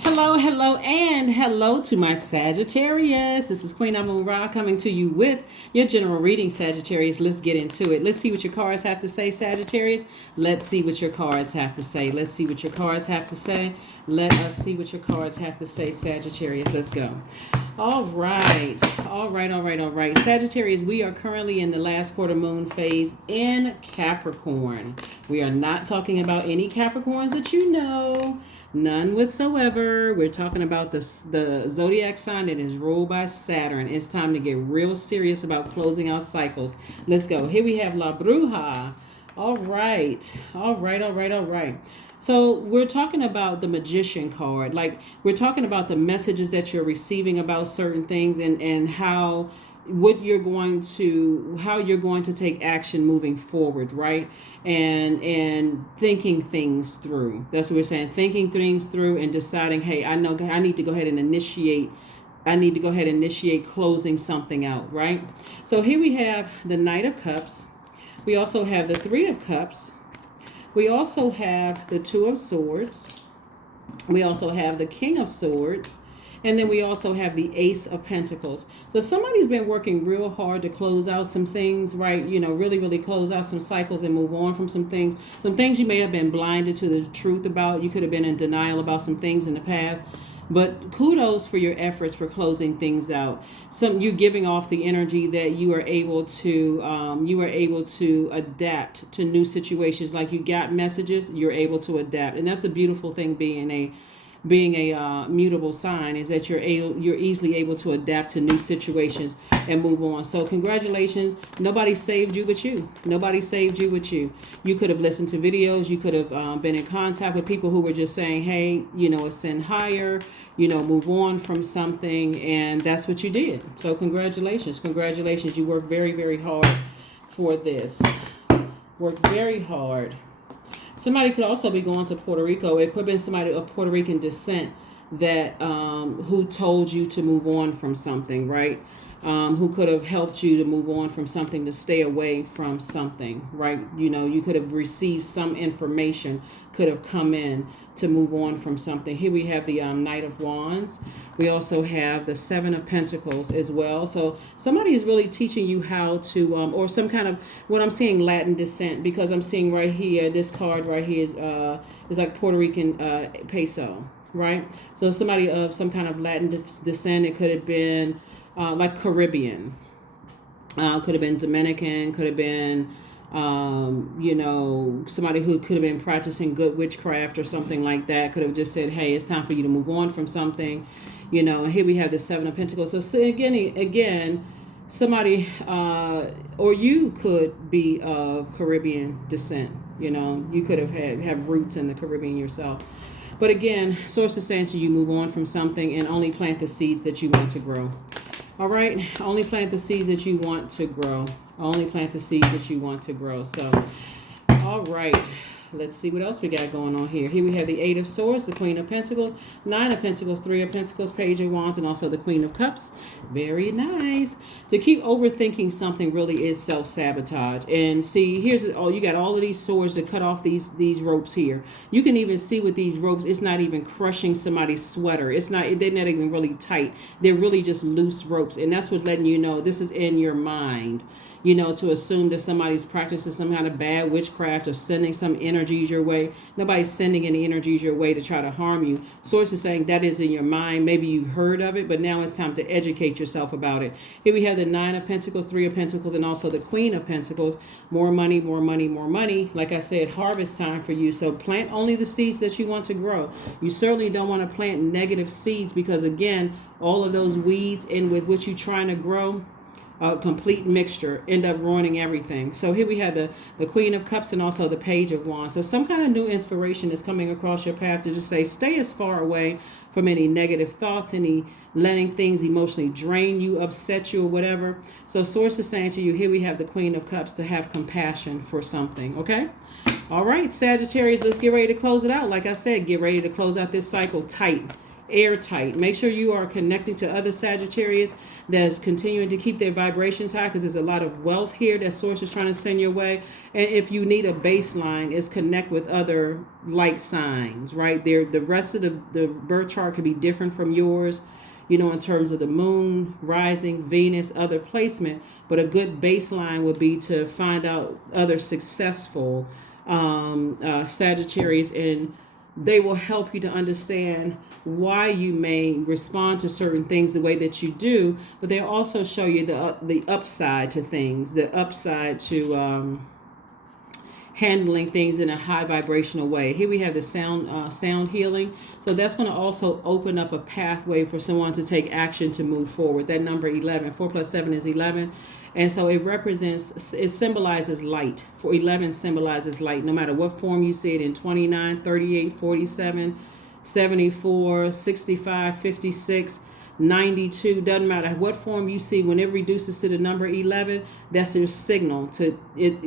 Hello, hello, and hello to my Sagittarius. This is Queen Amun Ra coming to you with your general reading, Sagittarius. Let's get into it. Let's see what your cards have to say, Sagittarius. Let's see what your cards have to say. Let's see what your cards have to say. Let us see what your cards have to say, Sagittarius. Let's go. All right. Sagittarius, we are currently in the last quarter moon phase in Capricorn. We are not talking about any Capricorns that you know. None whatsoever. We're talking about the zodiac sign that is ruled by Saturn. It's time to get real serious about closing out cycles. Let's go. Here we have La Bruja. All right. So we're talking about the magician card. Like we're talking about the messages that you're receiving about certain things and how how you're going to take action moving forward, right? And thinking things through. That's what we're saying. Thinking things through and deciding, hey, I know I need to go ahead and initiate closing something out, right? So here we have the Knight of Cups. We also have the Three of Cups. We also have the Two of Swords. We also have the King of Swords. And then we also have the Ace of Pentacles. So somebody's been working real hard to close out some things, right? You know, really close out some cycles and move on from some things. Some things you may have been blinded to the truth about. You could have been in denial about some things in the past. But kudos for your efforts for closing things out. You giving off the energy that you are able to adapt to new situations. Like you got messages, you're able to adapt, and that's a beautiful thing. Being a mutable sign is that you're easily able to adapt to new situations and move on. So congratulations. Nobody saved you but you. You could have listened to videos. You could have been in contact with people who were just saying, hey, ascend higher, move on from something. And that's what you did. So congratulations. You worked very hard for this. Worked very hard. Somebody could also be going to Puerto Rico. It could have been somebody of Puerto Rican descent that who told you to move on from something, right? Who could have helped you to move on from something, to stay away from something, right? You could have received some information, could have come in to move on from something. Here we have the Knight of Wands. We also have the Seven of Pentacles as well. So somebody is really teaching you how to, or some kind of, what I'm seeing, Latin descent, because I'm seeing right here, this card right here is like Puerto Rican peso, right? So somebody of some kind of Latin descent. It could have been like Caribbean, could have been Dominican, could have been somebody who could have been practicing good witchcraft or something like that. Could have just said, hey, it's time for you to move on from something. And here we have the Seven of Pentacles. So again, somebody or you could be of Caribbean descent. You could have roots in the Caribbean yourself. But again, source is saying to you, move on from something and only plant the seeds that you want to grow. All right, only plant the seeds that you want to grow. So, all right, let's see what else we got going on here. Here we have the Eight of Swords, the Queen of Pentacles, Nine of Pentacles, Three of Pentacles, Page of Wands, and also the Queen of Cups. Very nice. To keep overthinking something really is self-sabotage. And see, you got all of these swords to cut off these ropes here. You can even see with these ropes, it's not even crushing somebody's sweater. They're not even really tight. They're really just loose ropes. And that's what's letting you know this is in your mind. To assume that somebody's practicing some kind of bad witchcraft or sending some energies your way. Nobody's sending any energies your way to try to harm you. Source is saying that is in your mind. Maybe you've heard of it, but now it's time to educate yourself about it. Here we have the Nine of Pentacles, Three of Pentacles, and also the Queen of Pentacles. More money. Like I said, harvest time for you. So plant only the seeds that you want to grow. You certainly don't want to plant negative seeds because, again, all of those weeds in with which you're trying to grow, a complete mixture, end up ruining everything. So here we have the Queen of Cups and also the Page of Wands. So some kind of new inspiration is coming across your path to just say, stay as far away from any negative thoughts, any letting things emotionally drain you, upset you, or whatever. So source is saying to you, here we have the Queen of Cups, to have compassion for something, okay? All right, Sagittarius, let's get ready to close it out. Like I said, get ready to close out this cycle tight. airtight. Make sure you are connecting to other Sagittarius that's continuing to keep their vibrations high, because there's a lot of wealth here that source is trying to send your way. And if you need a baseline, is connect with other like signs, right? There, the rest of the birth chart could be different from yours, you know, in terms of the moon, rising, Venus, other placement. But a good baseline would be to find out other successful Sagittarius, and they will help you to understand why you may respond to certain things the way that you do, but they also show you the upside to things, the upside to handling things in a high vibrational way. Here we have the sound healing. So that's going to also open up a pathway for someone to take action to move forward. That number 11, 4 plus 7 is 11. And so it symbolizes light. For 11 symbolizes light, no matter what form you see it in: 29, 38, 47, 74, 65, 56, 92. Doesn't matter what form you see, when it reduces to the number 11, that's your signal to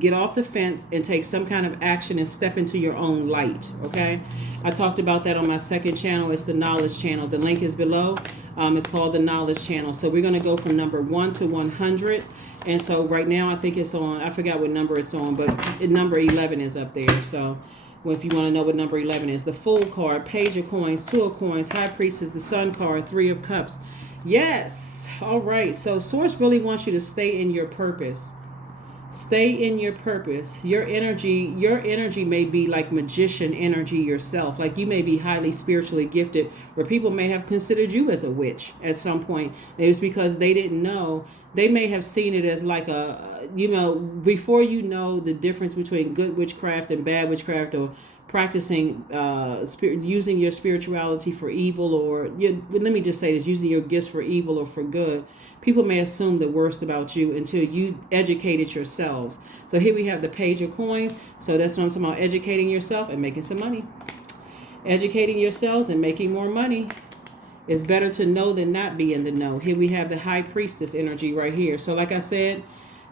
get off the fence and take some kind of action and step into your own light. Okay, I talked about that on my second channel. It's the knowledge channel. The link is below. It's called the knowledge channel. So we're going to go from number 1 to 100. And so right now I think it's on, I forgot what number it's on, but number 11 is up there. So well, if you want to know what number 11 is, the Fool card, Page of Coins, 2 of Coins, High Priestess, the Sun card, 3 of Cups. Yes. All right. So Source really wants you to stay in your purpose. Stay in your purpose. Your energy may be like magician energy yourself. Like you may be highly spiritually gifted, where people may have considered you as a witch at some point. It was because they didn't know. They may have seen it as like a, you know, before you know the difference between good witchcraft and bad witchcraft, or practicing using your spirituality for evil, or let me just say this, using your gifts for evil or for good. People may assume the worst about you until you educated yourselves. So here we have the Page of Coins. So that's what I'm talking about, educating yourself and making some money. Educating yourselves and making more money. It's better to know than not be in the know. Here we have the High Priestess energy right here. So like I said,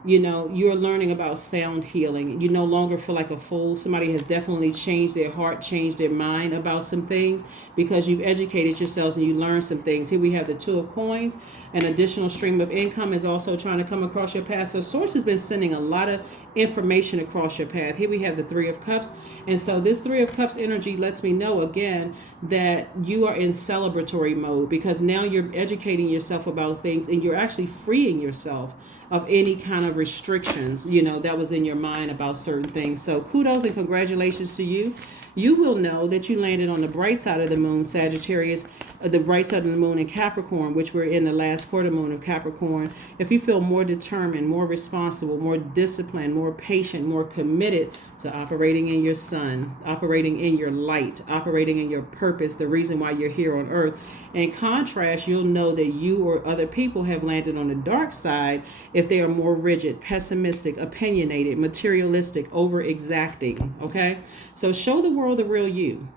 you know, you're learning about sound healing. You no longer feel like a fool. Somebody has definitely changed their heart, changed their mind about some things, because you've educated yourselves and you learned some things. Here we have the 2 of Coins. An additional stream of income is also trying to come across your path. So Source has been sending a lot of information across your path. Here we have the 3 of Cups. And so this 3 of Cups energy lets me know again that you are in celebratory mode, because now you're educating yourself about things and you're actually freeing yourself of any kind of restrictions, you know, that was in your mind about certain things. So kudos and congratulations to you. You will know that you landed on the bright side of the moon, Sagittarius, the bright side of the moon in Capricorn, which we're in the last quarter moon of Capricorn. If you feel more determined, more responsible, more disciplined, more patient, more committed to operating in your sun, operating in your light, operating in your purpose, the reason why you're here on earth. In contrast, you'll know that you or other people have landed on the dark side if they are more rigid, pessimistic, opinionated, materialistic, over exacting. Okay? So show the world the real you.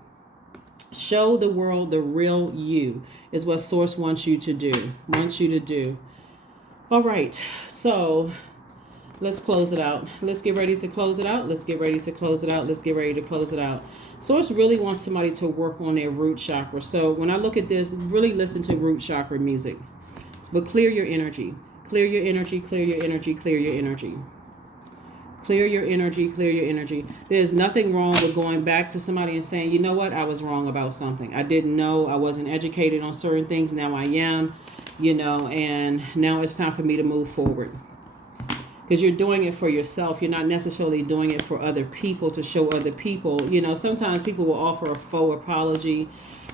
Show the world the real you is what Source wants you to do. All right. So let's close it out. Let's get ready to close it out. Let's get ready to close it out. Let's get ready to close it out. Source really wants somebody to work on their root chakra. So when I look at this, really listen to root chakra music. But clear your energy. Clear your energy, clear your energy, clear your energy. Clear your energy, clear your energy. There's nothing wrong with going back to somebody and saying, you know what, I was wrong about something. I didn't know, I wasn't educated on certain things. Now I am, you know, and now it's time for me to move forward. Because you're doing it for yourself. You're not necessarily doing it for other people, to show other people. You know, sometimes people will offer a faux apology,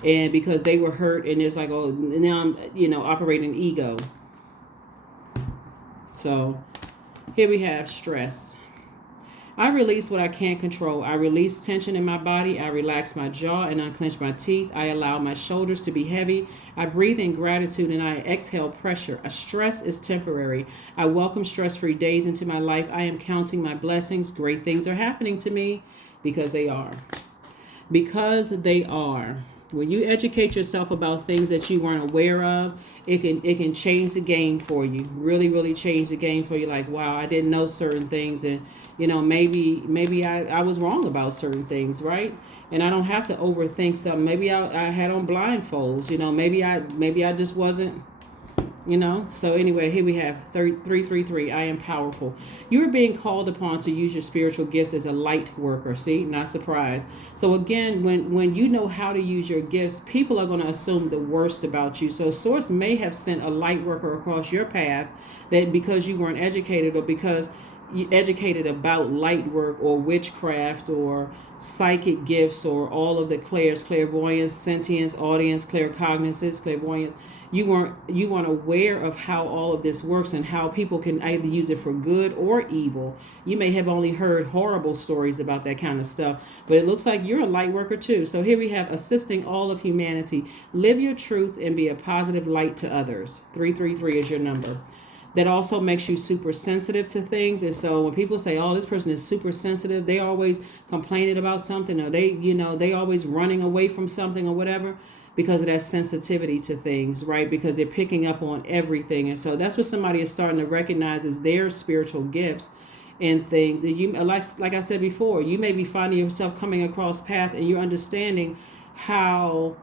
and because they were hurt, and it's like, oh, now I'm, you know, operating ego. So here we have stress. I release what I can't control. I release tension in my body. I relax my jaw and unclench my teeth. I allow my shoulders to be heavy. I breathe in gratitude and I exhale pressure. A stress is temporary. I welcome stress-free days into my life. I am counting my blessings. Great things are happening to me because they are. Because they are. When you educate yourself about things that you weren't aware of, it can change the game for you. Really, really change the game for you. Like, wow, I didn't know certain things, and you know, maybe I was wrong about certain things, right? and I don't have to overthink something. Maybe I had on blindfolds, maybe I just wasn't, So anyway, here we have 333. I am powerful. You are being called upon to use your spiritual gifts as a light worker. See, not surprised. So again, when you know how to use your gifts, people are going to assume the worst about you. So Source may have sent a light worker across your path that because you weren't educated, or because you educated about light work or witchcraft or psychic gifts, or all of the clairvoyance, sentience, audience, claircognizance, clairvoyance. You weren't aware of how all of this works and how people can either use it for good or evil. You may have only heard horrible stories about that kind of stuff, but it looks like you're a light worker too. So here we have assisting all of humanity. Live your truth and be a positive light to others. 333 is your number. That also makes you super sensitive to things. And so when people say, oh, this person is super sensitive, they always complaining about something, or they always running away from something or whatever, because of that sensitivity to things, right? Because they're picking up on everything. And so that's what somebody is starting to recognize as their spiritual gifts and things. And you, like I said before, you may be finding yourself coming across path and you're understanding how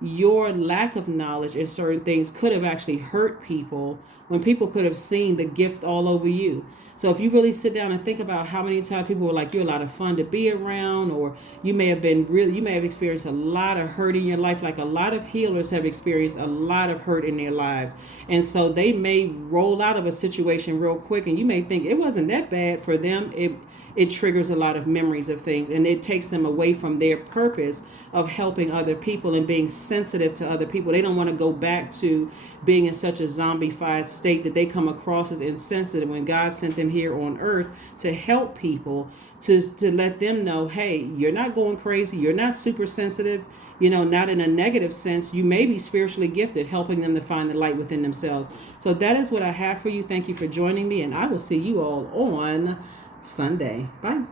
your lack of knowledge in certain things could have actually hurt people, when people could have seen the gift all over you. So if you really sit down and think about how many times people were like, you're a lot of fun to be around, or you may have experienced a lot of hurt in your life. Like a lot of healers have experienced a lot of hurt in their lives. And so they may roll out of a situation real quick, and you may think it wasn't that bad. For them, it triggers a lot of memories of things, and it takes them away from their purpose of helping other people and being sensitive to other people. They don't want to go back to being in such a zombified state that they come across as insensitive, when God sent them here on earth to help people, to let them know, hey, you're not going crazy. You're not super sensitive, not in a negative sense. You may be spiritually gifted, helping them to find the light within themselves. So that is what I have for you. Thank you for joining me, and I will see you all on Sunday. Bye.